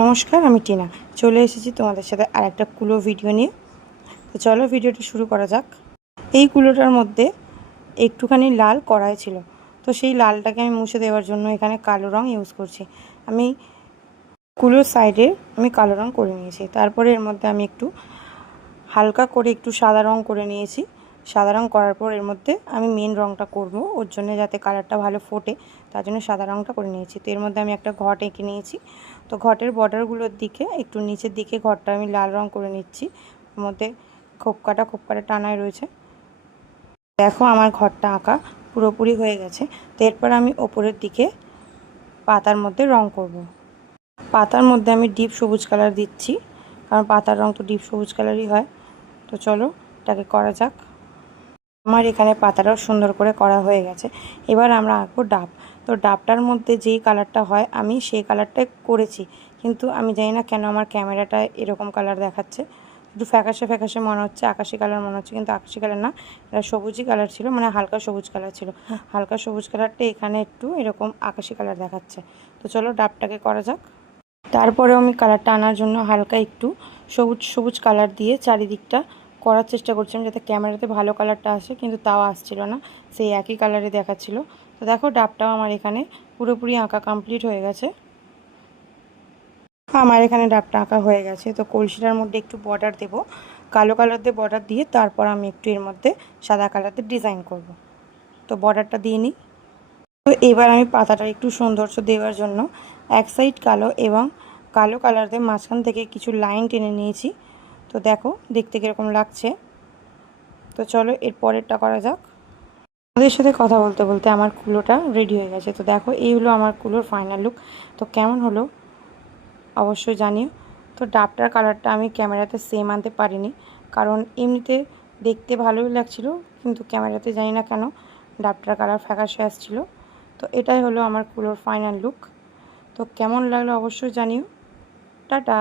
নমস্কার, আমি টিনা চলে এসেছি তোমাদের সাথে আর একটা কুলো ভিডিও নিয়ে। তো চলো ভিডিওটা শুরু করা যাক। এই কুলোটার মধ্যে একটুখানি লাল কড়াই ছিল, তো সেই লালটাকে আমি মুছে দেওয়ার জন্য এখানে কালো রং ইউজ করছি। আমি কুলোর সাইডে কালো রং করে নিয়েছি। তারপরে এর মধ্যে আমি একটু হালকা করে একটু সাদা রং করে নিয়েছি। সাদা রং করার পর এর মধ্যে আমি মেন রংটা করব, ওর জন্য যাতে কালারটা ভালো ফোটে তার জন্য সাদা রংটা করে নিয়েছি। তো এর মধ্যে আমি একটা ঘট এঁকে নিয়েছি। তো ঘটের বর্ডারগুলোর দিকে একটু নিচের দিকে ঘরটা আমি লাল রং করে নিচ্ছি। এর মধ্যে খোপকাটা টানায় রয়েছে। দেখো আমার ঘরটা আঁকা পুরোপুরি হয়ে গেছে। তো এরপর আমি ওপরের দিকে পাতার মধ্যে রং করব। পাতার মধ্যে আমি ডিপ সবুজ কালার দিচ্ছি, কারণ পাতার রং তো ডিপ সবুজ কালারই হয়। তো চলো এটাকে করা যাক। আমার এখানে পাতাটাও সুন্দর করে করা হয়ে গেছে। এবার আমরা আঁকবো ডাব। তো ডাবটার মধ্যে যেই কালারটা হয় আমি সেই কালারটাই করেছি, কিন্তু আমি জানি না কেন আমার ক্যামেরাটা এরকম কালার দেখাচ্ছে। একটু ফ্যাকাশে ফ্যাকাশে মনে হচ্ছে, আকাশি কালার মনে হচ্ছে, কিন্তু আকাশি কালার না, এটা সবুজই কালার ছিল, মানে হালকা সবুজ কালার ছিল। হালকা সবুজ কালারটা এখানে একটু এরকম আকাশি কালার দেখাচ্ছে। তো চলো ডাবটাকে করা যাক। তারপরেও আমি কালারটা আনার জন্য হালকা একটু সবুজ সবুজ কালার দিয়ে চারিদিকটা করার চেষ্টা করছিলাম, যাতে ক্যামেরাতে ভালো কালারটা আসে, কিন্তু তাও আসছিল না, সেই একই কালারে দেখাচ্ছিল। তো দেখো ডাবটাও আমার এখানে পুরোপুরি আঁকা কমপ্লিট হয়ে গেছে। আমার এখানে ডাবটা আঁকা হয়ে গেছে। তো কলসিটার মধ্যে একটু বর্ডার দেব, কালো কালার দিয়ে বর্ডার দিয়ে তারপর আমি একটু এর মধ্যে সাদা কালার দিয়ে ডিজাইন করব। তো বর্ডারটা দিয়ে নিই। তো এবার আমি পাতাটা একটু সৌন্দর্য দেওয়ার জন্য এক সাইড কালো এবং কালো কালার দিয়ে মাঝখান থেকে কিছু লাইন টেনে নিয়েছি। তো দেখো দেখতে কীরকম লাগছে। তো চলো এর পরেরটা করা যাক। আমাদের সাথে কথা বলতে বলতে আমার কুলোটা রেডি হয়ে গেছে। তো দেখো এই হলো আমার কুলোর ফাইনাল লুক। তো কেমন হলো অবশ্যই জানিও। তো ডাবটার কালারটা আমি ক্যামেরাতে সেম আনতে পারিনি, কারণ এমনিতে দেখতে ভালোই লাগছিল, কিন্তু ক্যামেরাতে জানি না কেন ডাবটার কালার ফ্যাকাশে আসছিল। তো এটাই হলো আমার কুলোর ফাইনাল লুক। তো কেমন লাগলো অবশ্যই জানিও। টাটা।